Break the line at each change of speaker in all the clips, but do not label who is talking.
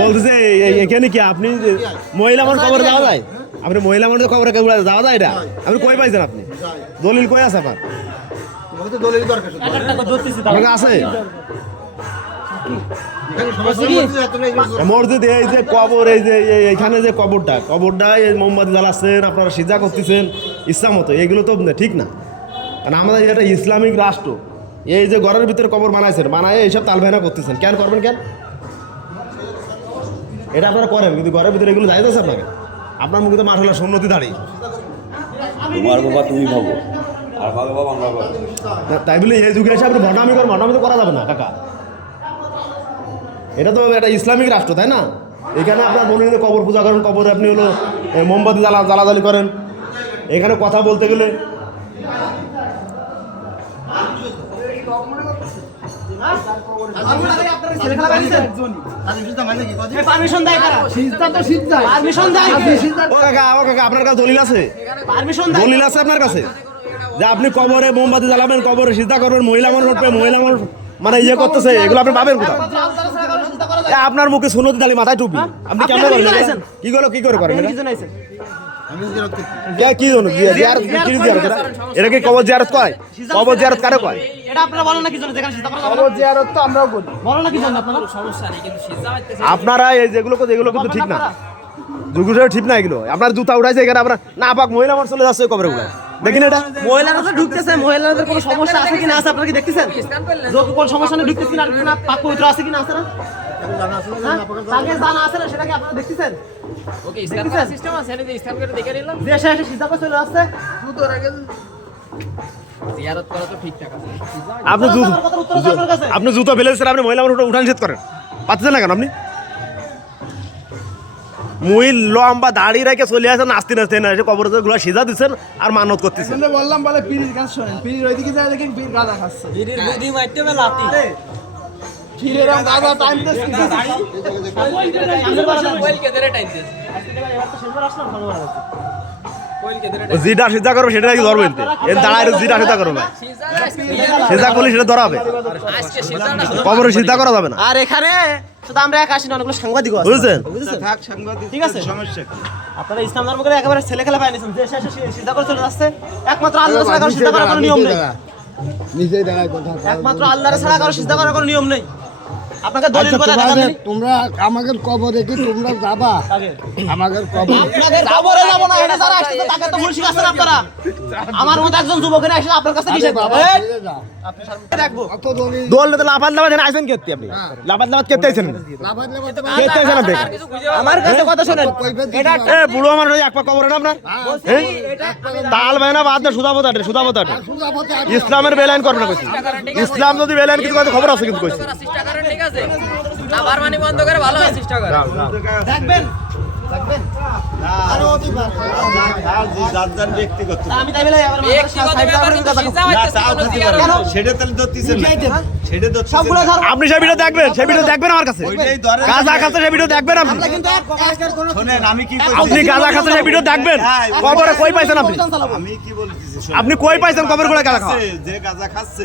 বলতেছে এখানে কি আপনি মহিলা মানুষ খবর যায়? আপনি মহিলা মানুষের খবরে যায় এটা? আপনি কই পাইছেন আপনি? দলিল কই আছে আপনার? এই যে কবর, এই যে যে এই মোমবাতি জ্বালাচ্ছেন আপনারা সিজা করতেছেন, ইসলাম মতো, এগুলো তো ঠিক না। কারণ আমাদের এটা ইসলামিক রাষ্ট্র। এই যে ঘরের ভিতরে কবর বানাইছেন বানায় এইসব তালবাহানা করতেছেন। কেন করবেন, কেন? এটা আপনারা করেন কিন্তু ঘরের ভিতরে এগুলো যাইতেছে আপনাকে। আপনার মুখে তো মাঠ হলো সুন্নতি দাঁড়িয়ে
তোমার বাবা তুমি ভাবো আর ভালো বাবা আমরা ভাবো।
তাই বলে এই যুগে এসে আপনি ভণ্ডামি করেন ভণ্ডামি তো করা যাবে না কাকা। এটা তো একটা ইসলামিক রাষ্ট্র তাই না? এখানে আপনার মনে হলে কবর পূজা করেন কবর আপনি হলো মোমবাতি জ্বালা জ্বালাজালি করেন। এখানে কথা বলতে গেলে আপনার কাছে দলিল আছে? দলিল আছে আপনার কাছে? যে আপনি কবরে মোমবাতি জ্বালাবেন কবরে সিদ্ধা করবেন মহিলা মানুষ উঠবে মহিলা মানুষ মানে ইয়ে করতেছে এগুলো আপনি পাবেন কোথাও আপনার মুখে সুনতি দালি মাথায় টুপি আপনি কেমন
কি
করে কি করে করেন?
কি
কি জন্য জিয়ারত কি জিয়ারত? এটা? কি কবর জিয়ারত কয়? কবর জিয়ারত কারে কয়?
এটা আপনারা বলেন না কি জন্য যেখানে করা যাবে জিয়ারত তো আমরাও করি। বলেন না কি জন্য আপনারা? সমস্যা নেই কিন্তু
আপনারা এই যেগুলো এগুলো কিন্তু ঠিক না। যুগুলো ঠিক না এগুলো। আপনার জুতা উঠাইছে এখানে আপনার না পাক মহিলা মানুষ চলে যাচ্ছে কবরে উঠায় দেখেন এটা।
মহিলারা তো ঢুকতেছে মহিলাদের কোনো সমস্যা আছে কিনা আছে আপনারা কি দেখতেছেন? যোগ কোনো সমস্যা নেই ঢুকতেছে কিনা না পাক পবিত্র আছে কিনা না
আছে না, জানা আপনার কাছে?
তাকে জানা আছে? না সেটা আপনারা দেখতেছেন?
ওকে ইসলাম সিস্টেম আছে যে ইসলাম করে দেখে নিলাম।
দেশে এসে সিদ্ধা করে চলে আসছে।
জিয়ারত করা তো ঠিকঠাক আছে।
আপনি জুতো আপনি জুতো আপনি মহিলা মানুষ উঠান নিষেধ করেন। পাচ্ছেন না কেন আপনি? মুই লম্বা দাড়ি রেখে চলে আসেন নাচতে নাচতে না এসে কবরগুলো সিজা দিচ্ছেন আর মানত করতেছেন।
বললাম বলে পীরের কাজ শোনেন পীরের ওইদিকে যায় দেখি পীর গাঁদা খাচ্ছে।
দিদির বুদ্ধি মারতে হবে লাতি টাইম দিস
সিদ্ধা
কে?
যেটা সিজা করবে সেটা নাকি ধরবেন এর দাঁড়ায় যেটা সিজা করবে সিজা করলে সেটা ধরা হবে। কবরে সিজা করা যাবে না।
আর এখানে শুধু আমরা এক আসি না অনেকগুলো সাংবাদিক আছে।
বুঝেছেন?
বুঝেছেন?
থাক সাংবাদিক
ঠিক আছে? আপনারা ইসলাম ধর্ম করে একেবারে ছেলে খেলা পাই নিছেন। দেশে এসে সিদ্ধা করে চলে যাচ্ছে। একমাত্র আল্লাহ ছাড়া কারও সিদ্ধা করার কোনো নিয়ম নেই।
নিজেই দেখায় কথা
একমাত্র আল্লাহর ছাড়া কারও সিদ্ধা করার কোনো নিয়ম নেই। আপনাকে দলিল
আচ্ছা
কথা
তোমরা আমাদের কবরে কি তোমরা যাবা। আমাদের কবরে
আপনাদের কবরে যাব না এটা যারা আসছে তাকে তো মুর্শিদ আছেন আপনারা। আমার মতো একজন যুবক এনে আসলে আপনার কাছে
বাবা
এই, আপনি সামনে
দলিল
তো লাফাত লাফাত এখানে আইছেন কেতে আপনি? লাফাত লাফাত কেতে আইছেন?
লাফাত লাফাত
কেতে আইছেন আপনি?
আমার কাছে কথা শোনেন।
এটা
এ বুড়ো আমার এক পা কবরে না আপনার? হ্যাঁ? তাল বেনা বাদ দে সুদা বতাটে সুদা বতাটে
সুজাপতি
ইসলামের বেলাইন করবে না কইছি। ইসলাম যদি বেলাইন কিছু কথা খবর আছে কিন্তু কইছি।
ঠিক আছে? না বারবানি বন্ধ করে ভালো চেষ্টা
করে। বলে আবার
ব্যক্তিগত
সেটা তাহলে ধরতেছেন সেটা ধরতেছেন
আপনি সেই ভিডিও দেখবেন সেই ভিডিও দেখবেন আমার কাছে। গাঁজা খাচ্ছে সেই ভিডিও দেখবেন আপনি।
কিন্তু এক এক কোনো
শোনেন আমি কি
আপনি গাঁজা খাচ্ছে সেই ভিডিও দেখবেন? কবরে কই পাইছেন আপনি?
আমি কি বলতেছি
আপনি কই পাইছেন কবর গাঁজা খাওয়া
খাচ্ছে, যে গাঁজা খাচ্ছে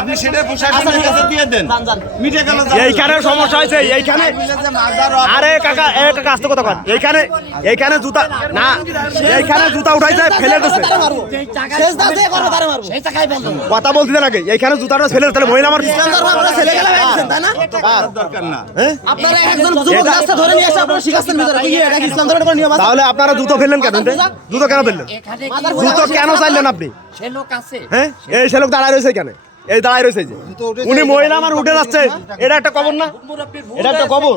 আপনি সেটা প্রশাসনের কাছে দিয়ে দেন।
জান জান।
মিটে গেল
এইখানে সমস্যা হয়েছে এইখানে আরে কাকা এ কাকা আস্তে কথা কন। এইখানে এইখানে জুতা না এইখানে জুতা উঠাইছে ফেলে দিছে। কথা বলতে লাগে এইখানে জুতাটা ফেলে তাহলে মহিলা আমার
আপনারা ছেলে খেলা তাই না?
দরকার না।
হ্যাঁ?
আপনারা একজন যুবক রাস্তা ধরে নিয়ে এসে আপনারা শিখাচ্ছেন ভিতরে কি এটা কি ইসলাম ধর্মের কোনো নিয়ম আছে
তাহলে আপনারা জুতো ফেললেন কেন? জুতো কেন ফেললেন? জুতো কেন চাইলেন আপনি? হ্যাঁ? এই সে লোক দাঁড়ায় রয়েছে কেন এই দাঁড়ায় রয়েছে যে। উনি মহিলা আমার উঠে যাচ্ছে। এটা একটা কবর না? এটা একটা কবর।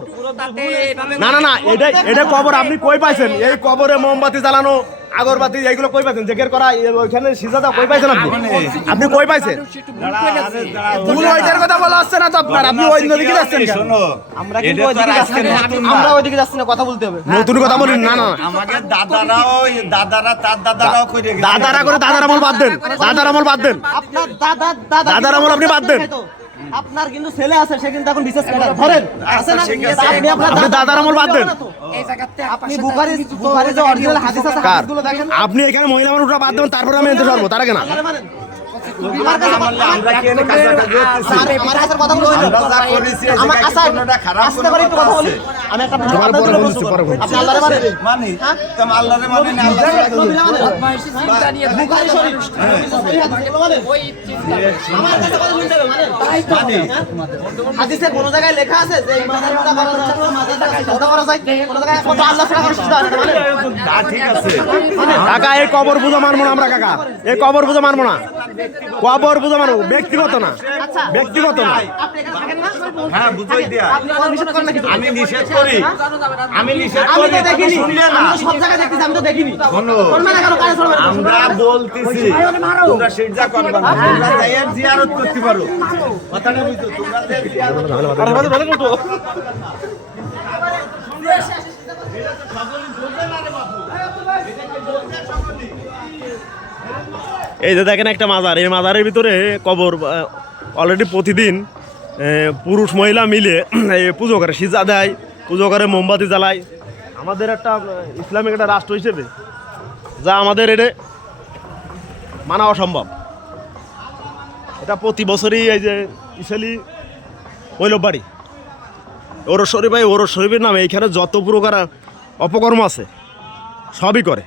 না না না এটা এটা কবর আপনি কই পাইছেন? এই কবরে মোমবাতি জ্বালানো আগরবাতি এইগুলো কই পাইছেন? জেকের করা ওইখানে সিজাদা কই পাইছেন আপনি? আপনি কই পাইছেন? ভুল ওইটার কথা বলা হচ্ছে না তো আপনার। আপনি ওই দিকে যাচ্ছেন কেন?
শোনো
আমরা কিন্তু ওইদিকে যাচ্ছি না। আমরা ওইদিকে যাচ্ছি না কথা বলতে হবে।
নতুন কথা বলেন না না।
আমাদের দাদারাও দাদারা তার দাদারাও কই
দাদারা করে দাদার আমল বাদ দেন। দাদার আমল বাদ দেন।
আপনার দাদা দাদা
দাদার আমল আপনি বাদ দেন।
আপনার কিন্তু ছেলে আছে সে কিন্তু এখন বিশেষ ক্যাডার ধরেন আছে না? আপনি আপনার
আপনি দাদার আমল বাদ দেন।
আপনি বুখারী বুখারী যে অরিজিনাল হাদিস আছে
কার
হাদিসগুলো দেখেন।
আপনি এখানে মহিলা মানুষরা বাদ দেন তারপরে আমি এতে সরব তার আগে না।
হাদিসের কোনো জায়গায় লেখা আছে যে হয়
কাকা এই কবর পূজা মানবো না আমরা কাকা। এই কবর পূজা মানবো না। কবর পূজা মানবো ব্যক্তিগত না।
আচ্ছা।
ব্যক্তিগত না।
আপনি এখানে থাকেন না?
হ্যাঁ বুঝাই দিয়া।
আপনি কথা নিষেধ করেন নাকি?
আমি নিষেধ করি। আমি নিষেধ করি
দেখিনি।
শুনলে না।
সব জায়গায় দেখতেছি আমি তো দেখিনি। না না?
আমরা বলতেছি তোমরা সিজদা করবে না। তোমরা যাইয়ের জিয়ারত করতে পারো। কথাটা বুঝছ তোমরা জিয়ারত
এই যে দেখেন একটা মাজার, এই মাজারের ভিতরে কবর অলরেডি প্রতিদিন পুরুষ মহিলা মিলে, এই পুজো করে সিজা দেয়, পুজো করে, মোমবাতি জ্বালায়। আমাদের একটা ইসলামিক একটা রাষ্ট্র হিসেবে, যা আমাদের এটা মানা অসম্ভব। এটা প্রতি বছরই এই যে ইসালি কৈলব বাড়ি ওর শরীফ ভাই ওর শরীফের নামে এইখানে যত প্রকার অপকর্ম আছে, সবই করে।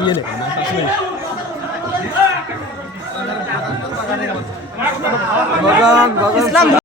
ইয়ে লেখা না